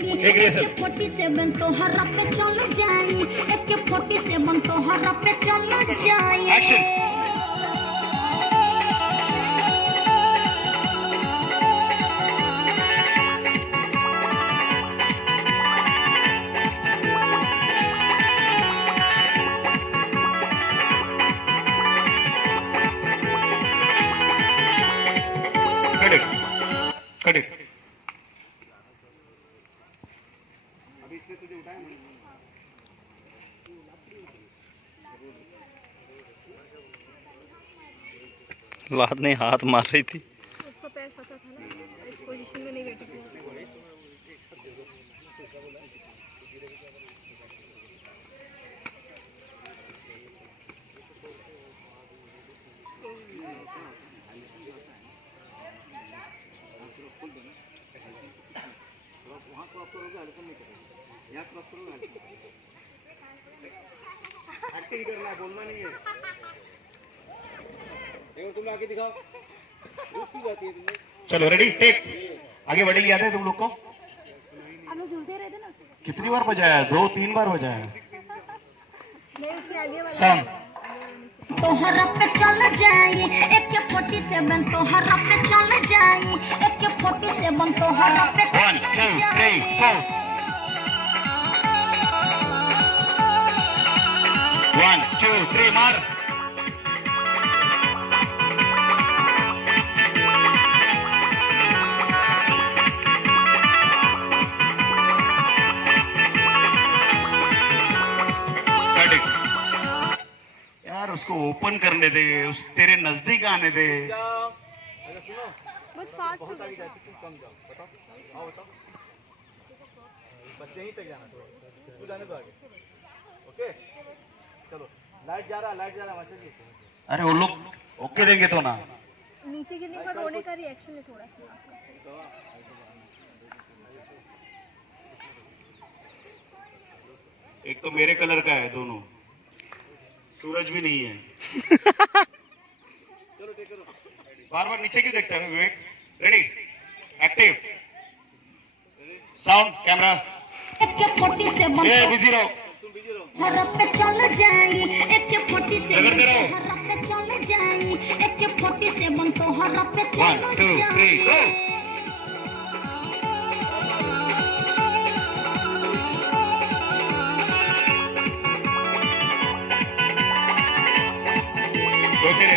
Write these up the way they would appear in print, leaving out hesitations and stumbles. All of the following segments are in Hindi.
AK-47 तो हरा पे चल जाए, AK-47 तो हरा पे चल जाए। Action. Cut it. Cut it. बाद में हाथ मार रही थी। उसका पैर फंसा था ना, इस पोजीशन में नहीं बैठी थी। एक्टिंग करना है, बोलना नहीं है। देखो तुम आगे दिखाओ, रुक जाती है तुमने। चलो रेडी टेक। आगे बढ़ेगी, याद है तुम लोग को? हम लोग झूलते रहते ना उससे। कितनी बार बजाया? 2-3 बार बजाया। नहीं, उसके आगे वाला साउंड। तो हरा पे चल जाए, AK-47 तो हरा पे चल जाए, AK-47 तो हरा पे 1 2 3 4 1 2 3 मार। Cut it. यार उसको ओपन करने दे, उस तेरे नजदीक आने दे। बहुत फास्ट हो गया। कम जाओ, बताओ, आओ बताओ। बस यहीं तक जाना, तू जाने दो आगे। ओके, चलो। लाइट जा रहा मास्टर जी। अरे वो लोग ओके देंगे तो ना। नीचे गिरने पर रोने का रिएक्शन है थोड़ा सा आपका। एक तो मेरे कलर का है दोनों, सूरज भी नहीं है। चलो टेक करो। बार बार नीचे क्यों देखता है Vivek? Ready active sound camera. AK-47 ए बिजी रहो। तुम बिजी रहो। हरा पे चल जाए, AK-47 रगड़ते रहो। हरा पे चल जाए, AK-47 तो हरा पे चल 1 2 3 गो। जाए।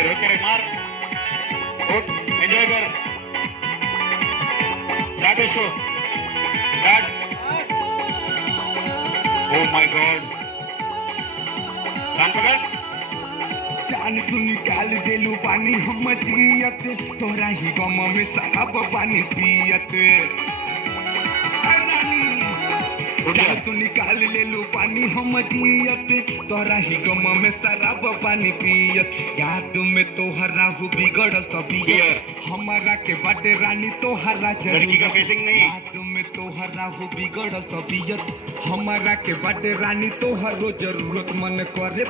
रोके रे मार। उठ, एंजॉय कर। काट उसको, काट। Oh my God. कान पकड़। जान तू निकाल देलू पानी हम जियत, तोरा ही गम में शराब पानी पियत। उठ जा। जान तू निकाल लेलू पानी हम जियत, तोरा ही गम में शराब पानी पियत। याद में तोहरा हो बिगड़ल तबीयत, हमारा के बाटे रानी तोहरा लड़की का फेसिंग नहीं। याद में तोहरा हो बिगड़ल तबीयत, हमारा के बाटे रानी तोहरो जरूरत। मन करे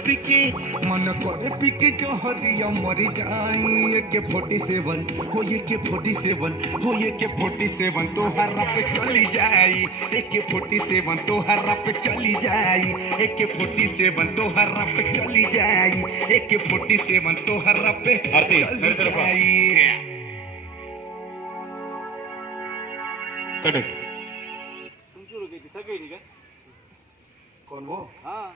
पिके जोहरिया मरी जाई। AK-47 हो, AK-47 हो, AK-47 तोहरा पे चली जाई। AK-47 तोहरा पे चली जाई। AK-47 तोहरा पे चली जाई। AK-47 तोहरा पे आरती, चली मेरी तरफ आ। जाई। Cut it. तुम क्यों रुकी थी? थक गई थी क्या? कौन वो? हाँ।